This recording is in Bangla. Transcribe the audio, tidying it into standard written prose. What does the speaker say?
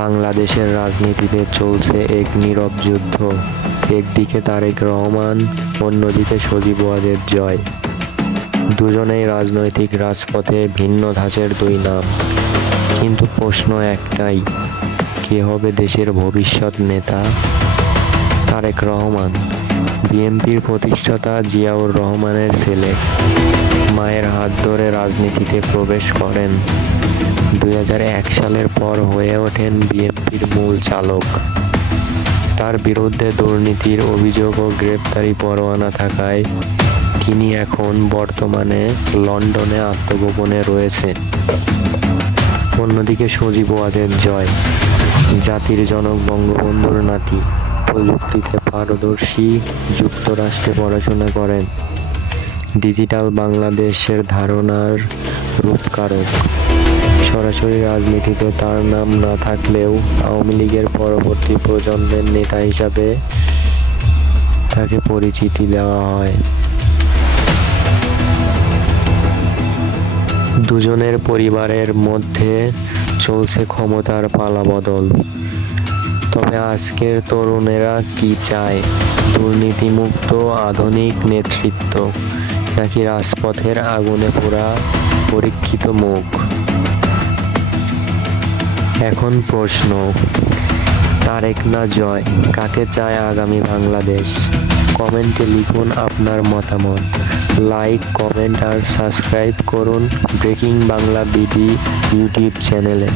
বাংলাদেশের রাজনীতিতে চলছে এক নীরব যুদ্ধ। একদিকে তারেক রহমান, অন্যদিকে সজীব ওয়াজেদ জয়। দুজনেই রাজনৈতিক রাজপথে ভিন্ন ধাঁচের দুই নাম, কিন্তু প্রশ্ন একটাই, কে হবে দেশের ভবিষ্যৎ নেতা? তারেক রহমান বিএনপির প্রতিষ্ঠাতা জিয়াউর রহমানের ছেলে, মায়ের হাত ধরে রাজনীতিতে প্রবেশ করেন। 2001 সালের পর হয়ে ওঠেন বিএনপির মূল চালক। তার বিরুদ্ধে দুর্নীতির অভিযোগ ও গ্রেপ্তারি পরোয়ানা থাকায় তিনি এখন বর্তমানে লন্ডনে আত্মগোপনে রয়েছেন। অন্যদিকে সজীব ওয়াজেদ জয় জাতির জনক, বঙ্গবন্ধুর নাতি, প্রযুক্তিতে পারদর্শী, যুক্তরাষ্ট্রে পড়াশোনা করেন, ডিজিটাল বাংলাদেশের ধারণার রূপকারক। সরাসরি রাজনীতিতে তার নাম না থাকলেও আওয়ামী লীগের পরবর্তী প্রজন্মের নেতা হিসাবে তাকে পরিচিতি দেওয়া হয়। দুজনের পরিবারের মধ্যে চলছে ক্ষমতার পালাবদল। তবে আজকের তরুণেরা কি চায়? দুর্নীতিমুক্ত আধুনিক নেতৃত্ব, নাকি রাজপথের আগুনে পোড়া পরীক্ষিত মুখ? এখন প্রশ্ন, তারেক না জয়, কাকে চায় আগামী বাংলাদেশ? কমেন্টে লিখুন আপনার মতামত। লাইক, কমেন্ট আর সাবস্ক্রাইব করুন ব্রেকিং বাংলা বিডি ইউটিউব চ্যানেলে।